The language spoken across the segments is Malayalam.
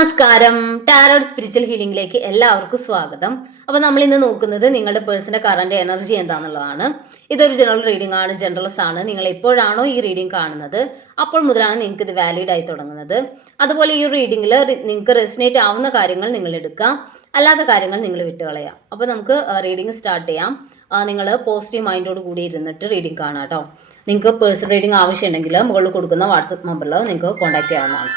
നമസ്കാരം. ടാരോട്ട് സ്പിരിച്വൽ ഹീലിംഗിലേക്ക് എല്ലാവർക്കും സ്വാഗതം. അപ്പോൾ നമ്മൾ ഇന്ന് നോക്കുന്നത് നിങ്ങളുടെ പേഴ്സന്റെ കറന്റ് എനർജി എന്താണെന്നുള്ളതാണ്. ഇതൊരു ജനറൽ റീഡിംഗ് ആണ്, ജനറൽസ് ആണ്. നിങ്ങൾ എപ്പോഴാണോ ഈ റീഡിംഗ് കാണുന്നത് അപ്പോൾ മുതലാണ് നിങ്ങൾക്ക് ഇത് വാലിഡ് ആയി തുടങ്ങുന്നത്. അതുപോലെ ഈ റീഡിംഗിൽ നിങ്ങൾക്ക് റെസിനേറ്റ് ആവുന്ന കാര്യങ്ങൾ നിങ്ങൾ എടുക്കാം, അല്ലാത്ത കാര്യങ്ങൾ നിങ്ങൾ വിട്ടുകളയാം. അപ്പോൾ നമുക്ക് റീഡിംഗ് സ്റ്റാർട്ട് ചെയ്യാം. നിങ്ങൾ പോസിറ്റീവ് മൈൻഡോട് കൂടി ഇരുന്നിട്ട് റീഡിംഗ് കാണാം കേട്ടോ. നിങ്ങൾക്ക് പേഴ്സണൽ റീഡിംഗ് ആവശ്യമുണ്ടെങ്കിൽ മുകളിൽ കൊടുക്കുന്ന വാട്സപ്പ് നമ്പറിൽ നിങ്ങൾക്ക് കോൺടാക്ട് ചെയ്യാവുന്നതാണ്.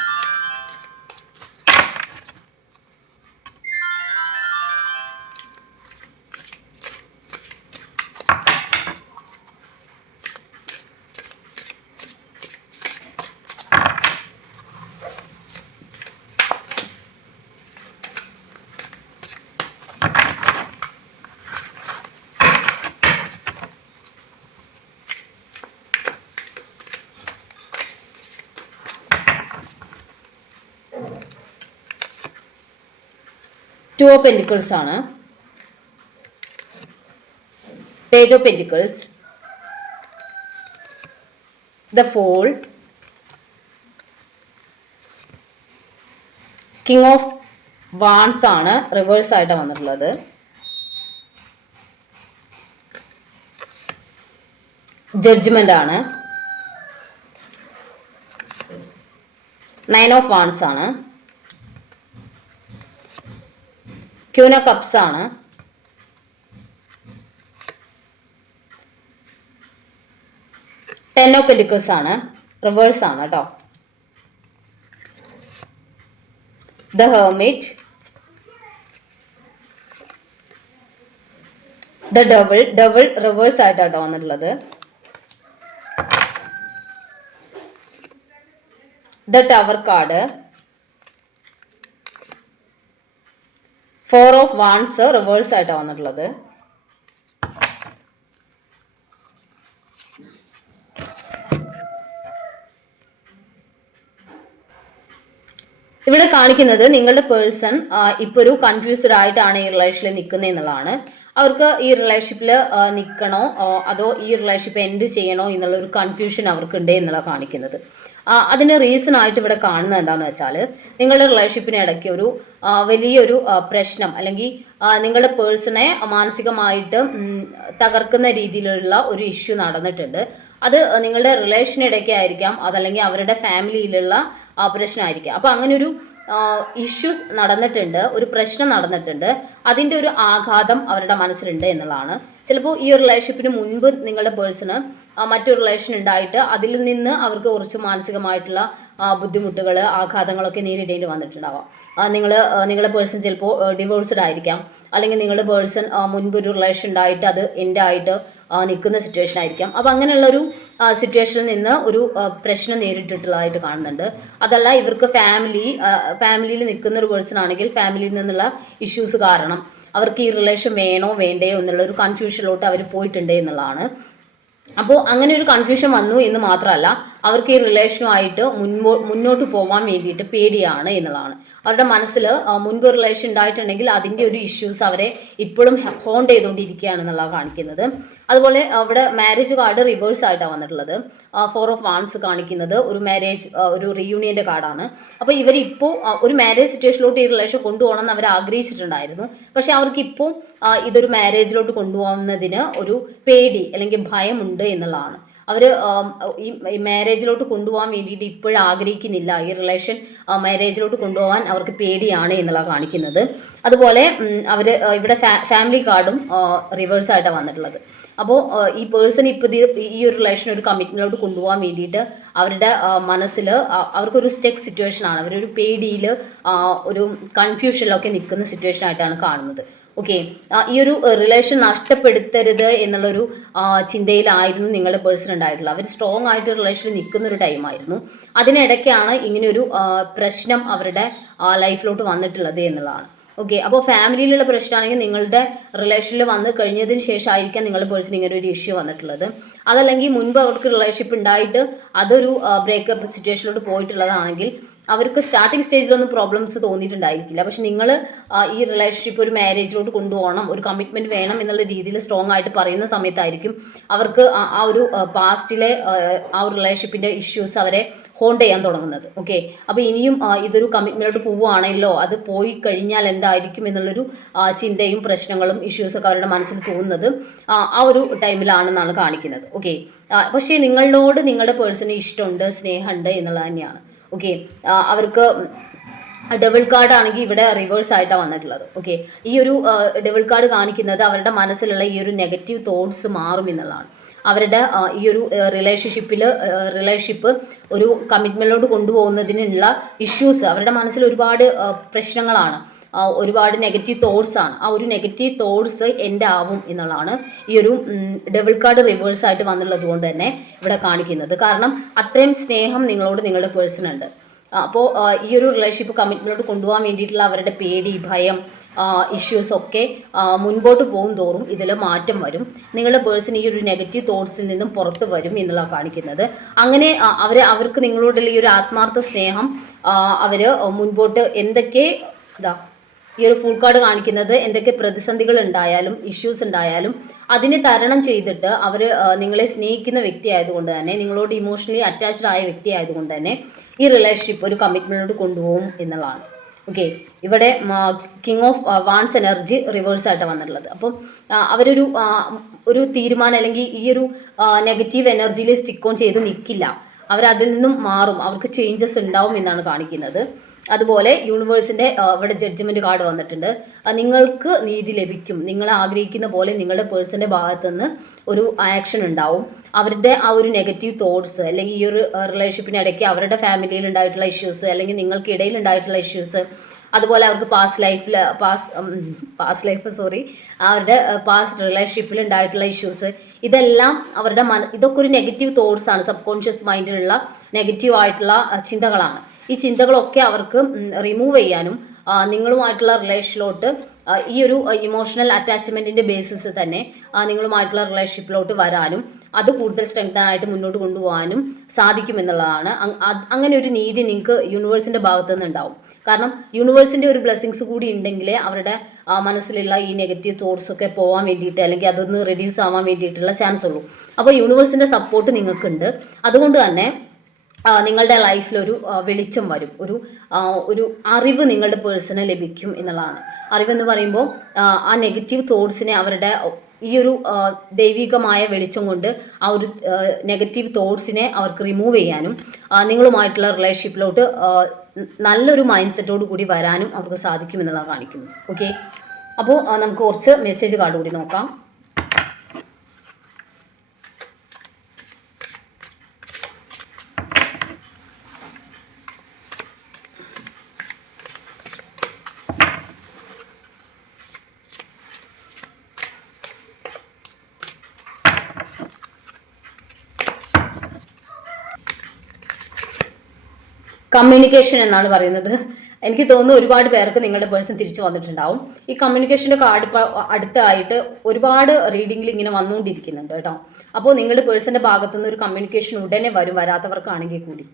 Two of Pentacles ആണ്, Page of Pentacles, The Fool, King of Wands ആണ് റിവേഴ്സ് ആയിട്ട് വന്നിട്ടുള്ളത്. ജഡ്ജ്മെന്റ് ആണ്. Nine of Wands ആണ്. ക്യൂന കപ്സ് ആണ്. ടെൻ ഓഫ് പെന്റിക്കിൾസ് ആണ്, റിവേഴ്സ് ആണ് കേട്ടോ. The hermit, the double reverse ആയിട്ടാട്ടോ വന്നിട്ടുള്ളത്. The tower card, four of wands reverse ആയിട്ടാണ് വന്നിട്ടുള്ളത്. ഇവിടെ കാണിക്കുന്നത് നിങ്ങളുടെ പേഴ്സൺ ഇപ്പൊ ഒരു കൺഫ്യൂസ്ഡ് ആയിട്ടാണ് ഈ റിലേഷനിൽ നിൽക്കുന്നത് എന്നുള്ളതാണ്. അവർക്ക് ഈ റിലേഷൻഷിപ്പിൽ നിൽക്കണോ അതോ ഈ റിലേഷൻഷിപ്പ് എൻഡ് ചെയ്യണോ എന്നുള്ള ഒരു കൺഫ്യൂഷൻ അവർക്കുണ്ട് എന്നുള്ള കാണിക്കുന്നത്. അതിന് റീസൺ ആയിട്ട് ഇവിടെ കാണുന്നത് എന്താണെന്ന് വെച്ചാൽ നിങ്ങളുടെ റിലേഷൻഷിപ്പിന് ഇടയ്ക്ക് ഒരു വലിയൊരു പ്രശ്നം അല്ലെങ്കിൽ നിങ്ങളുടെ പേഴ്സണെ മാനസികമായിട്ട് തകർക്കുന്ന രീതിയിലുള്ള ഒരു ഇഷ്യൂ നടന്നിട്ടുണ്ട്. അത് നിങ്ങളുടെ റിലേഷനിടയ്ക്ക് ആയിരിക്കാം, അതല്ലെങ്കിൽ അവരുടെ ഫാമിലിയിലുള്ള പ്രശ്നമായിരിക്കാം. അപ്പോൾ അങ്ങനെ ഒരു ഇഷ്യൂസ് നടന്നിട്ടുണ്ട്, ഒരു പ്രശ്നം നടന്നിട്ടുണ്ട്. അതിൻ്റെ ഒരു ആഘാതം അവരുടെ മനസ്സിലുണ്ട് എന്നുള്ളതാണ്. ചിലപ്പോൾ ഈ ഒരു റിലേഷൻഷിപ്പിന് മുൻപ് നിങ്ങളുടെ പേഴ്സണ് മറ്റൊരു റിലേഷൻ ഉണ്ടായിട്ട് അതിൽ നിന്ന് അവർക്ക് കുറച്ച് മാനസികമായിട്ടുള്ള ബുദ്ധിമുട്ടുകൾ, ആഘാതങ്ങളൊക്കെ നേരിടേണ്ടി വന്നിട്ടുണ്ടാവാം. നിങ്ങളുടെ പേഴ്സൺ ചിലപ്പോൾ ഡിവോഴ്സ്ഡ് ആയിരിക്കാം, അല്ലെങ്കിൽ നിങ്ങളുടെ പേഴ്സൺ മുൻപ് ഒരു റിലേഷൻ ഉണ്ടായിട്ട് അത് എൻഡ് ആയിട്ട് നിൽക്കുന്ന സിറ്റുവേഷൻ ആയിരിക്കാം. അപ്പോൾ അങ്ങനെയുള്ളൊരു സിറ്റുവേഷനിൽ നിന്ന് ഒരു പ്രശ്നം നേരിട്ടിട്ടുള്ളതായിട്ട് കാണുന്നുണ്ട്. അതല്ല ഇവർക്ക് ഫാമിലിയിൽ നിൽക്കുന്ന ഒരു പേഴ്സൺ ആണെങ്കിൽ ഫാമിലിയിൽ നിന്നുള്ള ഇഷ്യൂസ് കാരണം അവർക്ക് ഈ റിലേഷൻ വേണോ വേണ്ടയോ എന്നുള്ള ഒരു കൺഫ്യൂഷനിലോട്ട് അവർ പോയിട്ടുണ്ട് എന്നുള്ളതാണ്. അപ്പോൾ അങ്ങനെ ഒരു കൺഫ്യൂഷൻ വന്നു എന്ന് മാത്രമല്ല, അവർക്ക് ഈ റിലേഷനുമായിട്ട് മുന്നോട്ട് പോകാൻ വേണ്ടിയിട്ട് പേടിയാണ് എന്നുള്ളതാണ്. അവരുടെ മനസ്സിൽ മുൻപ് റിലേഷൻ ഉണ്ടായിട്ടുണ്ടെങ്കിൽ അതിൻ്റെ ഒരു ഇഷ്യൂസ് അവരെ ഇപ്പോഴും ഹോണ്ട് ചെയ്തുകൊണ്ടിരിക്കുകയാണെന്നുള്ളതാണ് കാണിക്കുന്നത്. അതുപോലെ അവിടെ മാരേജ് കാർഡ് റിവേഴ്സ് ആയിട്ടാണ് വന്നിട്ടുള്ളത്. ഫോർ ഓഫ് വാൻസ് കാണിക്കുന്നത് ഒരു മാരേജ്, ഒരു റീയൂണിയൻ്റെ കാർഡാണ്. അപ്പോൾ ഇവരിപ്പോൾ ഒരു മാരേജ് സിറ്റുവേഷനിലോട്ട് ഈ റിലേഷൻ കൊണ്ടുപോകണമെന്ന് അവർ ആഗ്രഹിച്ചിട്ടുണ്ടായിരുന്നു. പക്ഷെ അവർക്കിപ്പോൾ ഇതൊരു മാരേജിലോട്ട് കൊണ്ടുപോകുന്നതിന് ഒരു പേടി അല്ലെങ്കിൽ ഭയമുണ്ട് എന്നുള്ളതാണ്. അവർ ഈ മാരേജിലോട്ട് കൊണ്ടുപോകാൻ വേണ്ടിയിട്ട് ഇപ്പോഴും ആഗ്രഹിക്കുന്നില്ല. ഈ റിലേഷൻ മാരേജിലോട്ട് കൊണ്ടുപോകാൻ അവർക്ക് പേടിയാണ് എന്നുള്ളത് കാണിക്കുന്നത്. അതുപോലെ അവർ ഇവിടെ ഫാമിലി കാർഡും റിവേഴ്സ് ആയിട്ടാണ് വന്നിട്ടുള്ളത്. അപ്പോൾ ഈ പേഴ്സൺ ഇപ്പോൾ ഈ ഒരു റിലേഷൻ ഒരു കമ്മിറ്റ്മെന്റിലോട്ട് കൊണ്ടുപോകാൻ വേണ്ടിയിട്ട് അവരുടെ മനസ്സിൽ അവർക്കൊരു സ്റ്റെക്ക് സിറ്റുവേഷൻ ആണ്. അവരൊരു പേടിയിൽ ഒരു കൺഫ്യൂഷനിലൊക്കെ നിൽക്കുന്ന സിറ്റുവേഷൻ ആയിട്ടാണ് കാണുന്നത്. ഓക്കെ, ഈ ഒരു റിലേഷൻ നഷ്ടപ്പെടുത്തരുത് എന്നുള്ളൊരു ചിന്തയിലായിരുന്നു നിങ്ങളുടെ പേഴ്സൺ ഉണ്ടായിട്ടുള്ളത്. അവർ സ്ട്രോങ് ആയിട്ട് റിലേഷനിൽ നിൽക്കുന്ന ഒരു ടൈമായിരുന്നു. അതിനിടയ്ക്കാണ് ഇങ്ങനെയൊരു പ്രശ്നം അവരുടെ ലൈഫിലോട്ട് വന്നിട്ടുള്ളത് എന്നുള്ളതാണ്. ഓക്കെ, അപ്പോൾ ഫാമിലിയിലുള്ള പ്രശ്നമാണെങ്കിൽ നിങ്ങളുടെ റിലേഷനിൽ വന്ന് കഴിഞ്ഞതിന് ശേഷമായിരിക്കാം നിങ്ങളുടെ പേഴ്സൺ ഇങ്ങനെ ഒരു ഇഷ്യൂ വന്നിട്ടുള്ളത്. അതല്ലെങ്കിൽ മുൻപ് അവർക്ക് റിലേഷൻഷിപ്പ് ഉണ്ടായിട്ട് അതൊരു ബ്രേക്കപ്പ് സിറ്റുവേഷനിലോട്ട് പോയിട്ടുള്ളതാണെങ്കിൽ അവർക്ക് സ്റ്റാർട്ടിങ് സ്റ്റേജിലൊന്നും പ്രോബ്ലംസ് തോന്നിയിട്ടുണ്ടായിരിക്കില്ല. പക്ഷെ നിങ്ങൾ ഈ റിലേഷൻഷിപ്പ് ഒരു മാരേജിലോട്ട് കൊണ്ടുപോകണം, ഒരു കമ്മിറ്റ്മെന്റ് വേണം എന്നുള്ള രീതിയിൽ സ്ട്രോങ് ആയിട്ട് പറയുന്ന സമയത്തായിരിക്കും അവർക്ക് ആ ഒരു പാസ്റ്റിലെ ആ ഒരു റിലേഷൻഷിപ്പിന്റെ ഇഷ്യൂസ് അവരെ ഹോണ്ട് ചെയ്യാൻ തുടങ്ങുന്നത്. ഓക്കെ, അപ്പോൾ ഇനിയും ഇതൊരു കമ്മിറ്റ്മെൻറ്റോട്ട് പോവുകയാണല്ലോ, അത് പോയി കഴിഞ്ഞാൽ എന്തായിരിക്കും എന്നുള്ളൊരു ചിന്തയും പ്രശ്നങ്ങളും ഇഷ്യൂസൊക്കെ അവരുടെ മനസ്സിൽ തോന്നുന്നത് ആ ഒരു ടൈമിലാണെന്നാണ് കാണിക്കുന്നത്. ഓക്കെ, പക്ഷേ നിങ്ങളോട് നിങ്ങളുടെ പേഴ്സണ് ഇഷ്ടമുണ്ട്, സ്നേഹമുണ്ട് എന്നുള്ളത് തന്നെയാണ്. ഓക്കെ, അവർക്ക് ഡബിൾ കാർഡ് ആണെങ്കിൽ ഇവിടെ റിവേഴ്സ് ആയിട്ടാണ് വന്നിട്ടുള്ളത്. ഓക്കെ, ഈ ഒരു ഡബിൾ കാർഡ് കാണിക്കുന്നത് അവരുടെ മനസ്സിലുള്ള ഈ ഒരു നെഗറ്റീവ് തോട്ട്സ് മാറും എന്നുള്ളതാണ്. അവരുടെ ഈ ഒരു റിലേഷൻഷിപ്പ് ഒരു കമ്മിറ്റ്മെൻറ്റിലോട്ട് കൊണ്ടുപോകുന്നതിനുള്ള ഇഷ്യൂസ്, അവരുടെ മനസ്സിൽ ഒരുപാട് പ്രശ്നങ്ങളാണ്, ഒരുപാട് നെഗറ്റീവ് തോട്ട്സ് ആണ്. ആ ഒരു നെഗറ്റീവ് തോട്ട്സ് എൻ്റെ ആവും എന്നുള്ളതാണ് ഈ ഒരു ഡബിൾ കാർഡ് റിവേഴ്സ് ആയിട്ട് വന്നുള്ളത് കൊണ്ട് തന്നെ ഇവിടെ കാണിക്കുന്നത്. കാരണം അത്രയും സ്നേഹം നിങ്ങളോട് നിങ്ങളുടെ പേഴ്സൺ ഉണ്ട്. അപ്പോൾ ഈ ഒരു റിലേഷൻഷിപ്പ് കമ്മിറ്റ്മെൻറ്റോട്ട് കൊണ്ടുപോകാൻ വേണ്ടിയിട്ടുള്ള അവരുടെ പേടി, ഭയം, ഇഷ്യൂസൊക്കെ മുൻപോട്ട് പോകും തോറും ഇതിൽ മാറ്റം വരും. നിങ്ങളുടെ പേഴ്സൺ ഈ ഒരു നെഗറ്റീവ് തോട്ട്സിൽ നിന്നും പുറത്ത് വരും എന്നുള്ള കാണിക്കുന്നത്. അങ്ങനെ അവർക്ക് നിങ്ങളോടുള്ള ഈ ഒരു ആത്മാർത്ഥ സ്നേഹം അവർ മുൻപോട്ട് എന്തൊക്കെ ഈ ഒരു ഫുൾ കാർഡ് കാണിക്കുന്നത് എന്തൊക്കെ പ്രതിസന്ധികൾ ഉണ്ടായാലും ഇഷ്യൂസ് ഉണ്ടായാലും അതിനെ തരണം ചെയ്തിട്ട് അവർ നിങ്ങളെ സ്നേഹിക്കുന്ന വ്യക്തി ആയതുകൊണ്ട് തന്നെ, നിങ്ങളോട് ഇമോഷണലി അറ്റാച്ച്ഡ് ആയ വ്യക്തി ആയതുകൊണ്ട് തന്നെ ഈ റിലേഷൻഷിപ്പ് ഒരു കമ്മിറ്റ്മെൻറ്റിലോട്ട് കൊണ്ടുപോകും എന്നുള്ളതാണ്. ഓക്കെ, ഇവിടെ king of wands energy reverse ആയിട്ട് വന്നിട്ടുള്ളത്. അപ്പം ഒരു തീരുമാനം അല്ലെങ്കിൽ ഈ ഒരു നെഗറ്റീവ് എനർജിയിൽ സ്റ്റിക്ക് ഓൺ ചെയ്ത് നിൽക്കില്ല, അവരതിൽ നിന്നും മാറും, അവർക്ക് ചേഞ്ചസ് ഉണ്ടാവും എന്നാണ് കാണിക്കുന്നത്. അതുപോലെ യൂണിവേഴ്സിൻ്റെ ഇവിടെ ജഡ്ജ്മെൻറ്റ് കാർഡ് വന്നിട്ടുണ്ട്. നിങ്ങൾക്ക് നീതി ലഭിക്കും, നിങ്ങൾ ആഗ്രഹിക്കുന്ന പോലെ നിങ്ങളുടെ പേഴ്സൻ്റെ ഭാഗത്തുനിന്ന് ഒരു ആക്ഷൻ ഉണ്ടാവും. അവരുടെ ആ ഒരു നെഗറ്റീവ് തോട്ട്സ് അല്ലെങ്കിൽ ഈ ഒരു റിലേഷൻഷിപ്പിനിടയ്ക്ക് അവരുടെ ഫാമിലിയിൽ ഉണ്ടായിട്ടുള്ള ഇഷ്യൂസ് അല്ലെങ്കിൽ നിങ്ങൾക്കിടയിൽ ഉണ്ടായിട്ടുള്ള ഇഷ്യൂസ്, അതുപോലെ അവർക്ക് അവരുടെ പാസ്റ്റ് റിലേഷൻഷിപ്പിൽ ഉണ്ടായിട്ടുള്ള ഇഷ്യൂസ്, ഇതെല്ലാം അവരുടെ ഇതൊക്കെ ഒരു നെഗറ്റീവ് തോട്ട്സ് ആണ്, സബ് കോൺഷ്യസ് മൈൻഡിലുള്ള നെഗറ്റീവ് ആയിട്ടുള്ള ചിന്തകളാണ്. ഈ ചിന്തകളൊക്കെ അവർക്ക് റിമൂവ് ചെയ്യാനും നിങ്ങളുമായിട്ടുള്ള റിലേഷനിലോട്ട് ഈ ഒരു ഇമോഷണൽ അറ്റാച്ച്മെൻറ്റിൻ്റെ ബേസിസ് തന്നെ നിങ്ങളുമായിട്ടുള്ള റിലേഷൻഷിപ്പിലോട്ട് വരാനും അത് കൂടുതൽ സ്ട്രെങ്തൻ ആയിട്ട് മുന്നോട്ട് കൊണ്ടുപോകാനും സാധിക്കുമെന്നുള്ളതാണ്. അങ്ങനെ ഒരു നീതി നിങ്ങൾക്ക് യൂണിവേഴ്സിൻ്റെ ഭാഗത്തു നിന്ന് ഉണ്ടാവും. കാരണം യൂണിവേഴ്സിൻ്റെ ഒരു ബ്ലെസ്സിങ്സ് കൂടി ഉണ്ടെങ്കിലേ അവരുടെ മനസ്സിലുള്ള ഈ നെഗറ്റീവ് തോട്ട്സ് ഒക്കെ പോകാൻ വേണ്ടിയിട്ട് അല്ലെങ്കിൽ അതൊന്ന് റെഡ്യൂസ് ആവാൻ വേണ്ടിയിട്ടുള്ള ചാൻസ് ഉള്ളൂ. അപ്പോൾ യൂണിവേഴ്സിൻ്റെ സപ്പോർട്ട് നിങ്ങൾക്കുണ്ട്. അതുകൊണ്ട് തന്നെ നിങ്ങളുടെ ലൈഫിലൊരു വെളിച്ചം വരും, ഒരു അറിവ് നിങ്ങളുടെ പേഴ്സണ് ലഭിക്കും എന്നുള്ളതാണ്. അറിവെന്ന് പറയുമ്പോൾ ആ നെഗറ്റീവ് തോട്ട്സിനെ അവരുടെ ഈ ഒരു ദൈവികമായ വെളിച്ചം കൊണ്ട് ആ ഒരു നെഗറ്റീവ് തോട്ട്സിനെ അവർക്ക് റിമൂവ് ചെയ്യാനും നിങ്ങളുമായിട്ടുള്ള റിലേഷൻഷിപ്പിലോട്ട് നല്ലൊരു മൈൻഡ് സെറ്റോട് കൂടി വരാനും അവർക്ക് സാധിക്കുമെന്നുള്ളതാണ് കാണിക്കുന്നത്. ഓക്കെ, അപ്പോൾ നമുക്ക് കുറച്ച് മെസ്സേജ് കാർഡ് കൂടി നോക്കാം. കമ്മ്യൂണിക്കേഷൻ എന്നാണ് പറയുന്നത്. എനിക്ക് തോന്നുന്നു ഒരുപാട് പേർക്ക് നിങ്ങളുടെ പേഴ്സൺ തിരിച്ചു വന്നിട്ടുണ്ടാവും. ഈ കമ്മ്യൂണിക്കേഷൻ്റെ കാർഡ് ഇപ്പോൾ അടുത്തായിട്ട് ഒരുപാട് റീഡിങ്ങിൽ ഇങ്ങനെ വന്നുകൊണ്ടിരിക്കുന്നുണ്ട് കേട്ടോ. അപ്പോൾ നിങ്ങളുടെ പേഴ്സൻ്റെ ഭാഗത്തുനിന്ന് ഒരു കമ്മ്യൂണിക്കേഷൻ ഉടനെ വരും, വരാത്തവർക്കാണെങ്കിൽ കൂടി.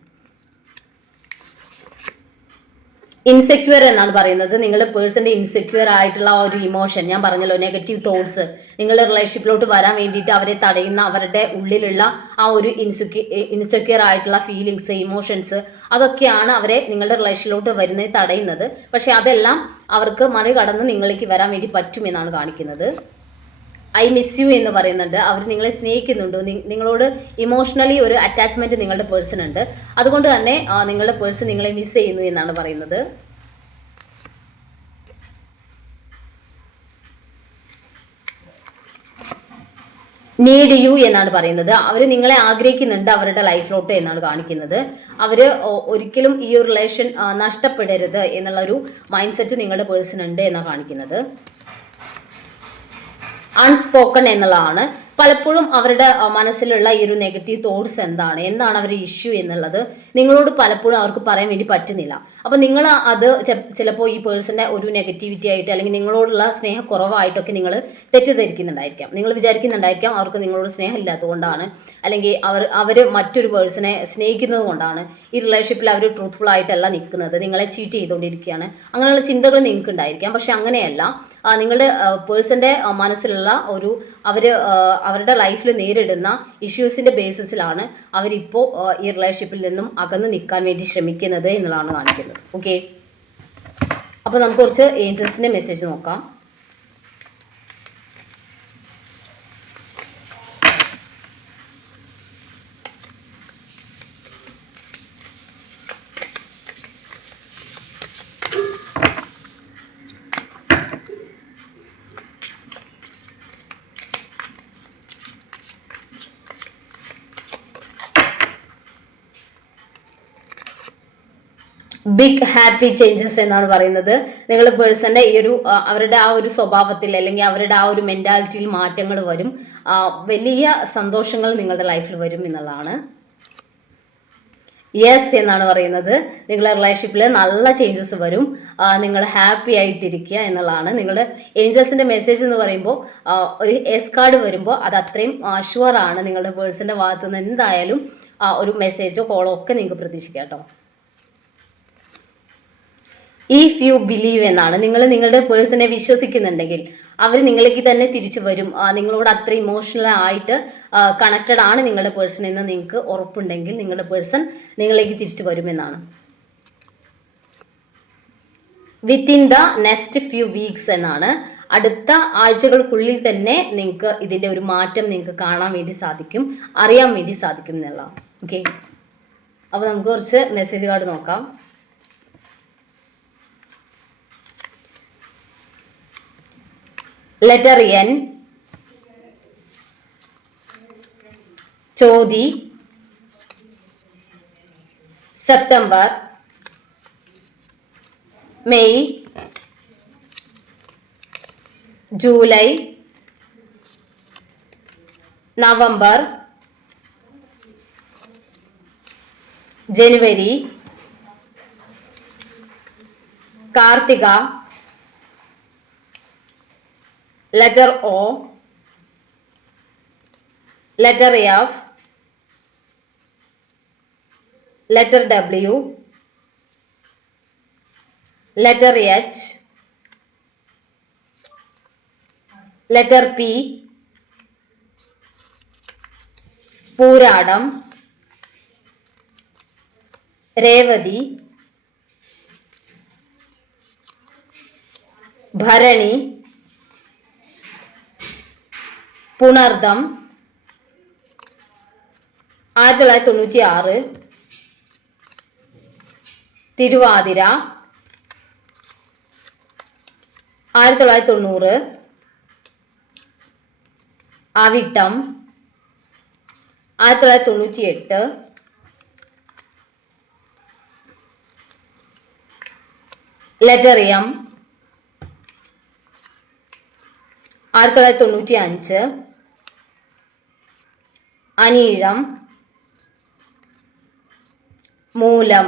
ഇൻസെക്യൂർ എന്നാണ് പറയുന്നത്. നിങ്ങളുടെ പേഴ്സൻ്റെ ഇൻസെക്യൂർ ആയിട്ടുള്ള ഒരു ഇമോഷൻ, ഞാൻ പറഞ്ഞല്ലോ നെഗറ്റീവ് തോട്ട്സ്, നിങ്ങളുടെ റിലേഷൻഷിപ്പിലോട്ട് വരാൻ വേണ്ടിയിട്ട് അവരെ തടയുന്ന അവരുടെ ഉള്ളിലുള്ള ആ ഒരു ഇൻസെക്യൂർ ആയിട്ടുള്ള ഫീലിങ്സ്, ഇമോഷൻസ്, അതൊക്കെയാണ് അവരെ നിങ്ങളുടെ റിലേഷനിലോട്ട് വരുന്നത് തടയുന്നത്. പക്ഷെ അതെല്ലാം അവർക്ക് മറികടന്ന് നിങ്ങളിലേക്ക് വരാൻ വേണ്ടി പറ്റുമെന്നാണ് കാണിക്കുന്നത്. ഐ മിസ് യു എന്ന് പറയുന്നുണ്ട്. അവർ നിങ്ങളെ സ്നേഹിക്കുന്നുണ്ട്, നിങ്ങളോട് ഇമോഷണലി ഒരു അറ്റാച്ച്മെന്റ് നിങ്ങളുടെ പേഴ്സൺ ഉണ്ട്. അതുകൊണ്ട് തന്നെ നിങ്ങളുടെ പേഴ്സൺ നിങ്ങളെ മിസ് ചെയ്യുന്നു എന്നാണ് പറയുന്നത്. നീഡ് യു എന്നാണ് പറയുന്നത്. അവർ നിങ്ങളെ ആഗ്രഹിക്കുന്നുണ്ട് അവരുടെ ലൈഫിലോട്ട് എന്നാണ് കാണിക്കുന്നത്. അവർ ഒരിക്കലും ഈ ഒരു റിലേഷൻ നഷ്ടപ്പെടരുത് എന്നുള്ളൊരു മൈൻഡ് സെറ്റ് നിങ്ങളുടെ പേഴ്സൺ ഉണ്ട് എന്നാണ് കാണിക്കുന്നത്. അൺസ്പോക്കൺ എന്നുള്ളതാണ്. പലപ്പോഴും അവരുടെ മനസ്സിലുള്ള ഈ ഒരു നെഗറ്റീവ് തോട്ട്സ് എന്താണ് അവരുടെ ഇഷ്യൂ എന്നുള്ളത് നിങ്ങളോട് പലപ്പോഴും അവർക്ക് പറയാൻ വേണ്ടി പറ്റുന്നില്ല. അപ്പോൾ നിങ്ങൾ അത് ചിലപ്പോൾ ഈ പേഴ്സൻ്റെ ഒരു നെഗറ്റിവിറ്റി ആയിട്ട് അല്ലെങ്കിൽ നിങ്ങളോടുള്ള സ്നേഹക്കുറവായിട്ടൊക്കെ നിങ്ങൾ തെറ്റിദ്ധരിക്കുന്നുണ്ടായിരിക്കാം. നിങ്ങൾ വിചാരിക്കുന്നുണ്ടായിരിക്കാം അവർക്ക് നിങ്ങളോട് സ്നേഹം ഇല്ലാത്തതുകൊണ്ടാണ്, അല്ലെങ്കിൽ അവർ മറ്റൊരു പേഴ്സണെ സ്നേഹിക്കുന്നത് കൊണ്ടാണ് ഈ റിലേഷൻഷിപ്പിൽ അവർ ട്രൂത്ത്ഫുൾ ആയിട്ടല്ല നിൽക്കുന്നത്, നിങ്ങളെ ചീറ്റ് ചെയ്തുകൊണ്ടിരിക്കുകയാണ്, അങ്ങനെയുള്ള ചിന്തകൾ നിങ്ങൾക്ക് ഉണ്ടായിരിക്കാം. പക്ഷെ അങ്ങനെയല്ല. നിങ്ങളുടെ പേഴ്സൻ്റെ മനസ്സിലുള്ള ഒരു അവരുടെ ലൈഫിൽ നേരിടുന്ന ഇഷ്യൂസിന്റെ ബേസിസിലാണ് അവരിപ്പോൾ ഈ റിലേഷൻഷിപ്പിൽ നിന്നും അകന്ന് നിൽക്കാൻ വേണ്ടി ശ്രമിക്കുന്നത് എന്നുള്ളതാണ് കാണിക്കുന്നത്. ഓക്കെ, അപ്പോൾ നമുക്ക് കുറച്ച് ഏഞ്ചൽസിന്റെ മെസ്സേജ് നോക്കാം. ബിഗ് ഹാപ്പി ചേഞ്ചസ് എന്നാണ് പറയുന്നത്. നിങ്ങൾ പേഴ്സന്റെ ഈ ഒരു അവരുടെ ആ ഒരു സ്വഭാവത്തിൽ അല്ലെങ്കിൽ അവരുടെ ആ ഒരു മെന്റാലിറ്റിയിൽ മാറ്റങ്ങൾ വരും. വലിയ സന്തോഷങ്ങൾ നിങ്ങളുടെ ലൈഫിൽ വരും എന്നുള്ളതാണ്. യെസ് എന്നാണ് പറയുന്നത്. നിങ്ങളുടെ റിലേഷൻഷിപ്പിൽ നല്ല ചേഞ്ചസ് വരും. നിങ്ങൾ ഹാപ്പി ആയിട്ടിരിക്കുക എന്നുള്ളതാണ്. നിങ്ങളുടെ ഏഞ്ചൽസിന്റെ മെസ്സേജ് എന്ന് പറയുമ്പോൾ ഒരു എസ് കാർഡ് വരുമ്പോൾ അത് അത്രയും ഷുവർ ആണ്. നിങ്ങളുടെ പേഴ്സന്റെ ഭാഗത്തു നിന്ന് എന്തായാലും ഒരു മെസ്സേജോ കോളോ ഒക്കെ നിങ്ങൾക്ക് പ്രതീക്ഷിക്കാം കേട്ടോ. ഇഫ് യു ബിലീവ് എന്നാണ്. നിങ്ങൾ നിങ്ങളുടെ പേഴ്സണെ വിശ്വസിക്കുന്നുണ്ടെങ്കിൽ അവർ നിങ്ങളിലേക്ക് തന്നെ തിരിച്ചു വരും. നിങ്ങളോട് അത്ര ഇമോഷണൽ ആയിട്ട് കണക്റ്റഡ് ആണ് നിങ്ങളുടെ പേഴ്സൺ എന്ന് നിങ്ങൾക്ക് ഉറപ്പുണ്ടെങ്കിൽ നിങ്ങളുടെ പേഴ്സൺ നിങ്ങളിലേക്ക് തിരിച്ചു വരുമെന്നാണ്. Within the next few weeks എന്നാണ്. അടുത്ത ആഴ്ചകൾക്കുള്ളിൽ തന്നെ നിങ്ങൾക്ക് ഇതിൻ്റെ ഒരു മാറ്റം നിങ്ങൾക്ക് കാണാൻ വേണ്ടി സാധിക്കും, അറിയാൻ വേണ്ടി സാധിക്കും എന്നുള്ളതാണ്. ഓക്കെ, അപ്പോൾ നമുക്ക് കുറച്ച് മെസ്സേജ് കാർഡ് നോക്കാം. ലെറ്റർ എൻ, ചോതി, സെപ്റ്റംബർ, മെയ്, ജൂലൈ, നവംബർ, ജനുവരി, Karthika, letter O, letter F, letter W, letter H, letter P, Pooradam, Revathi, ഭരണി, പുണർദം, 1996, തിരുവാതിര, 1990, അവിട്ടം, 1998, ലെറ്റർ എം, 1995, അനീഴം, മൂലം.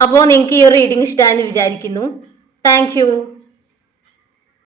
അപ്പോൾ നിങ്ങൾക്ക് ഈ ഒരു റീഡിംഗ് ഇഷ്ടമായെന്ന് വിചാരിക്കുന്നു. Thank you.